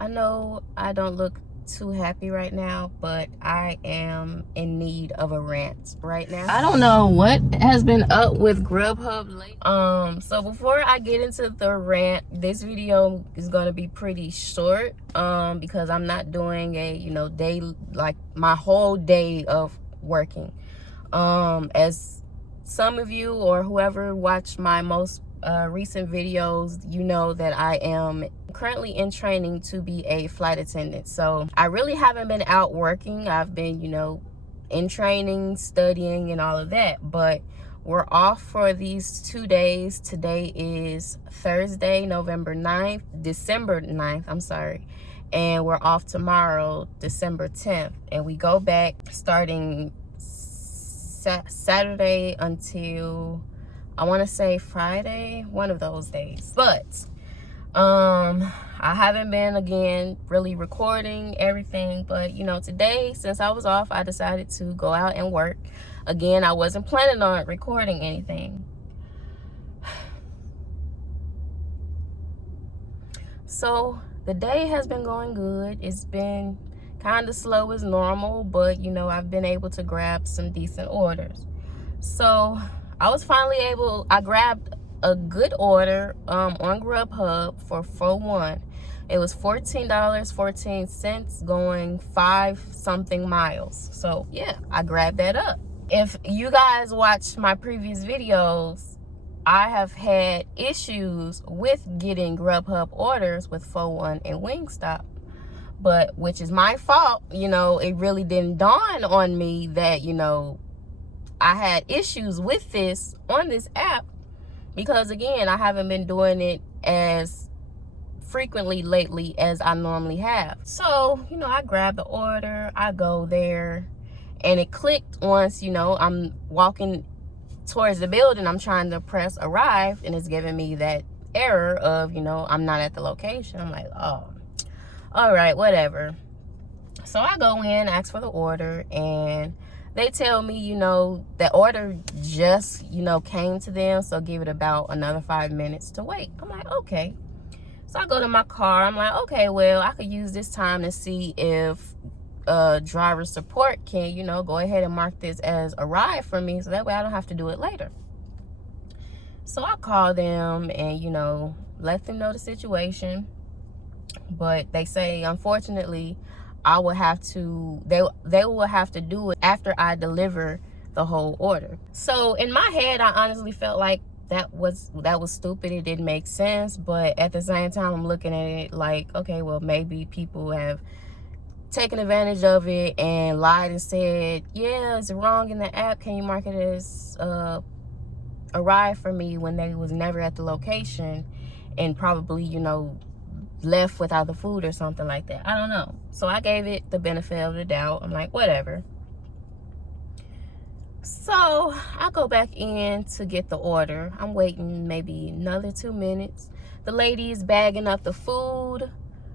I know I don't look too happy right now, but I am in need of a rant right now. I don't know what has been up with Grubhub lately. So before I get into the rant, this video is gonna be pretty short, because I'm not doing a, day, like my whole day of working. As some of you or whoever watched my most recent videos, you know that I am currently in training to be a flight attendant. So I really haven't been out working. I've been, in training, studying, and all of that. But we're off for these 2 days. Today is Thursday, December 9th, I'm sorry. And we're off tomorrow, December 10th. And we go back starting Saturday until, I want to say Friday, one of those days. But I haven't been, again, really recording everything. But today, since I was off, I decided to go out and work. Again, I wasn't planning on recording anything. So the day has been going good. It's been kind of slow as normal, but I've been able to grab some decent orders. So I was finally I grabbed a good order on GrubHub for one. It was $14.14 going 5-something miles. So yeah, I grabbed that up. If you guys watched my previous videos, I have had issues with getting Grubhub orders with 41 and Wingstop, but which is my fault. It really didn't dawn on me that I had issues with this on this app, because again, I haven't been doing it as frequently lately as I normally have. So I grabbed the order, I go there, and it clicked once I'm walking towards the building. I'm trying to press arrive, and it's giving me that error of I'm not at the location. I'm like, oh, all right, whatever. So I go in, ask for the order, and they tell me the order just came to them, so give it about another 5 minutes to wait. I'm like, okay. So I go to my car. I'm like, okay, well, I could use this time to see if driver support can go ahead and mark this as arrived for me, so that way I don't have to do it later. So I call them and let them know the situation, but they say, unfortunately, I will have to, they will have to do it after I deliver the whole order. So in my head, I honestly felt like that was stupid. It didn't make sense. But at the same time, I'm looking at it like, okay, well, maybe people have taken advantage of it and lied and said, yeah, it's wrong in the app. Can you mark it as arrived for me, when they was never at the location, and probably, left without the food or something like that. I don't know. So I gave it the benefit of the doubt. I'm like, whatever. So I go back in to get the order. I'm waiting maybe another 2 minutes. The lady is bagging up the food.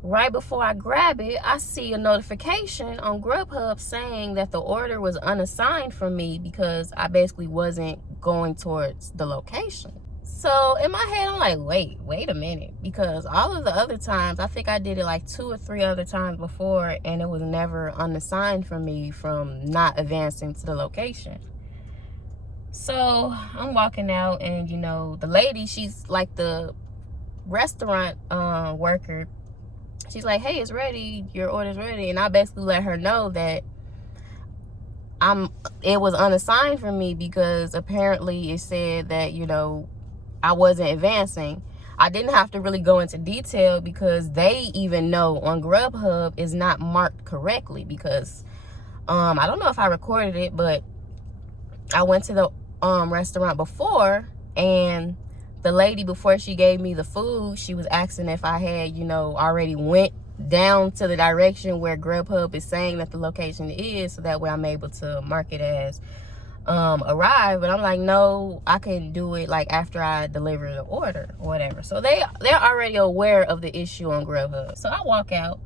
Right before I grab it, I see a notification on Grubhub saying that the order was unassigned for me, because I basically wasn't going towards the location. So in my head, I'm like, wait a minute, because all of the other times, I think I did it like 2 or 3 other times before, and it was never unassigned for me from not advancing to the location. So I'm walking out, and the lady, she's like the restaurant worker. She's like, hey, it's ready, your order's ready. And I basically let her know that it was unassigned for me, because apparently it said that I wasn't advancing. I didn't have to really go into detail, because they even know on Grubhub is not marked correctly, because I don't know if I recorded it, but I went to the restaurant before, and the lady, before she gave me the food, she was asking if I had already went down to the direction where Grubhub is saying that the location is, so that way I'm able to mark it as arrive. But I'm like, no, I can do it like after I deliver the order or whatever. So they're already aware of the issue on Grubhub. So I walk out,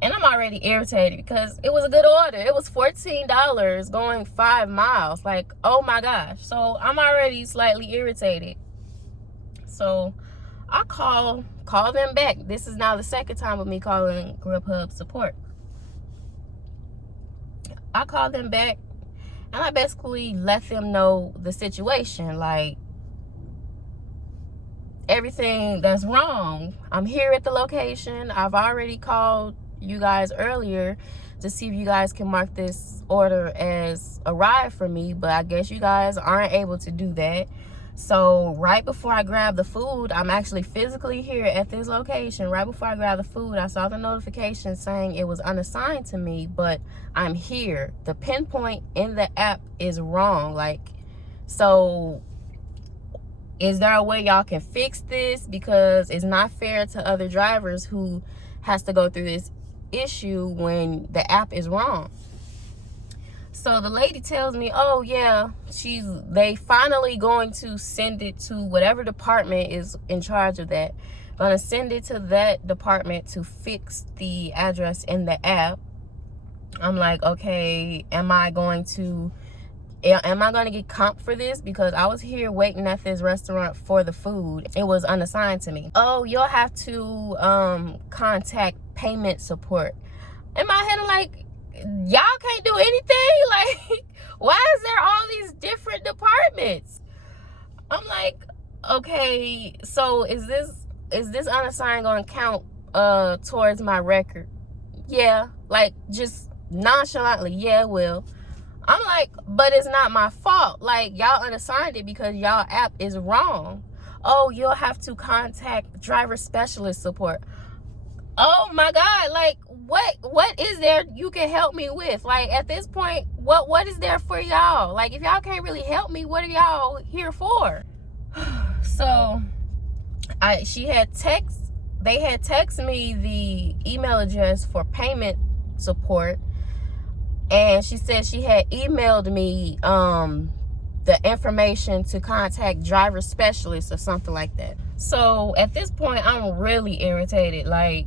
and I'm already irritated, because it was a good order. It was $14 going 5 miles. Like, oh my gosh. So I'm already slightly irritated. So I call call them back. This is now the second time with me calling GrubHub support. I called them back and I basically let them know the situation, like everything that's wrong. I'm here at the location. I've already called you guys earlier to see if you guys can mark this order as arrived for me, but I guess you guys aren't able to do that. So right before I grab the food, I'm actually physically here at this location. Right before I grab the food, I saw the notification saying it was unassigned to me, but I'm here. The pinpoint in the app is wrong. Like, so is there a way y'all can fix this? Because it's not fair to other drivers who has to go through this issue when the app is wrong. So the lady tells me, oh yeah, they finally going to send it to whatever department is in charge of that. Gonna send it to that department to fix the address in the app. I'm like, okay, am I going to get comp for this? Because I was here waiting at this restaurant for the food. It was unassigned to me. Oh, you'll have to contact payment support. In my head, I'm like, y'all can't do anything? Like, why is there all these different departments? I'm like, okay, so is this unassigned going to count towards my record? Yeah, like just nonchalantly, yeah, it will. I'm like, but it's not my fault. Like, y'all unassigned it because y'all app is wrong. Oh, you'll have to contact driver specialist support. Oh my God, like what is there you can help me with? Like, at this point, what is there for y'all? Like, if y'all can't really help me, what are y'all here for? So they had texted me the email address for payment support, and she said she had emailed me the information to contact driver specialist or something like that. So at this point, I'm really irritated. Like,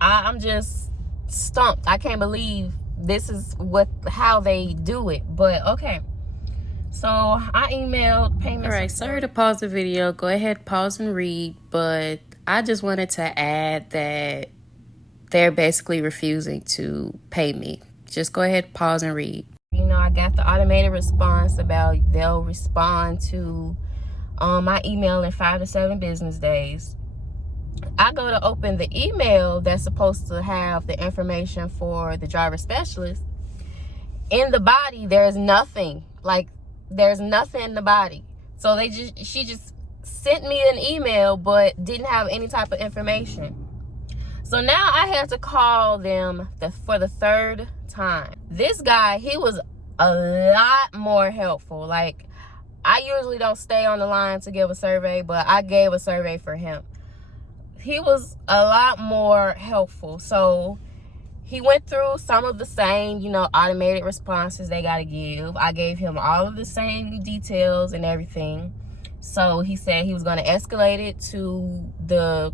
I'm just stumped. I can't believe this is how they do it. But okay. So I emailed payment. All right, sorry to pause the video. Go ahead, pause and read. But I just wanted to add that they're basically refusing to pay me. Just go ahead, pause and read. You know, I got the automated response about they'll respond to my email in 5 to 7 business days. I go to open the email that's supposed to have the information for the driver specialist. In the body, there's nothing. Like, there's nothing in the body. So she just sent me an email but didn't have any type of information. So now I had to call them for the third time. This guy, he was a lot more helpful. Like, I usually don't stay on the line to give a survey, but I gave a survey for him. He was a lot more helpful. So he went through some of the same, automated responses they got to give. I gave him all of the same details and everything. So he said he was going to escalate it to the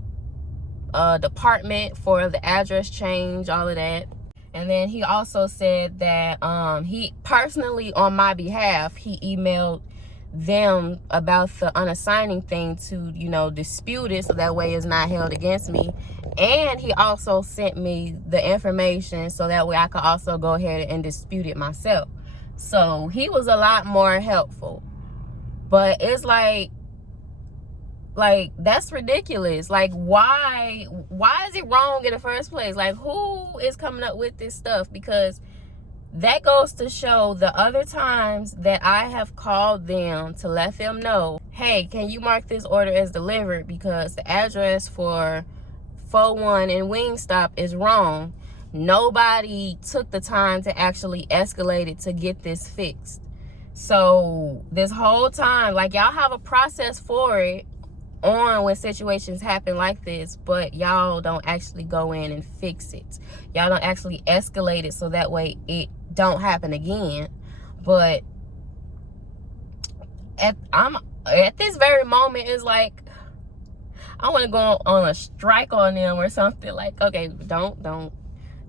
department for the address change, all of that. And then he also said that he personally, on my behalf, he emailed them about the unassigning thing to, dispute it so that way it's not held against me. And he also sent me the information so that way I could also go ahead and dispute it myself. So he was a lot more helpful. But it's like that's ridiculous. Like, why is it wrong in the first place? Like, who is coming up with this stuff? Because that goes to show the other times that I have called them to let them know, hey, can you mark this order as delivered because the address for 41 and Wingstop is wrong. Nobody took the time to actually escalate it to get this fixed. So this whole time, like, y'all have a process for it on when situations happen like this, but y'all don't actually go in and fix it. Y'all don't actually escalate it so that way it don't happen again. But at this very moment, it's like I want to go on a strike on them or something. Like, okay, don't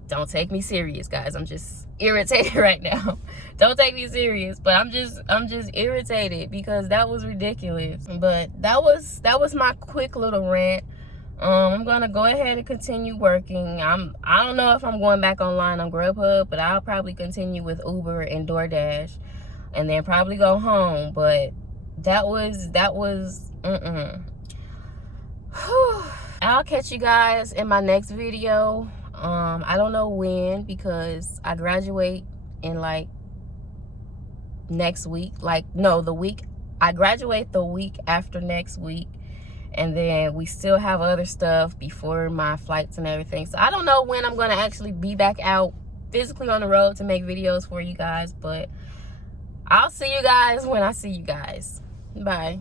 Don't take me serious, guys. I'm just irritated right now. Don't take me serious, but I'm just irritated because that was ridiculous. But that was my quick little rant. I'm gonna go ahead and continue working. I don't know if I'm going back online on GrubHub, but I'll probably continue with Uber and DoorDash, and then probably go home. But that was I'll catch you guys in my next video. I don't know when, because I graduate in like next week. I graduate the week after next week, and then we still have other stuff before my flights and everything. So I don't know when I'm gonna actually be back out physically on the road to make videos for you guys, but I'll see you guys when I see you guys. Bye.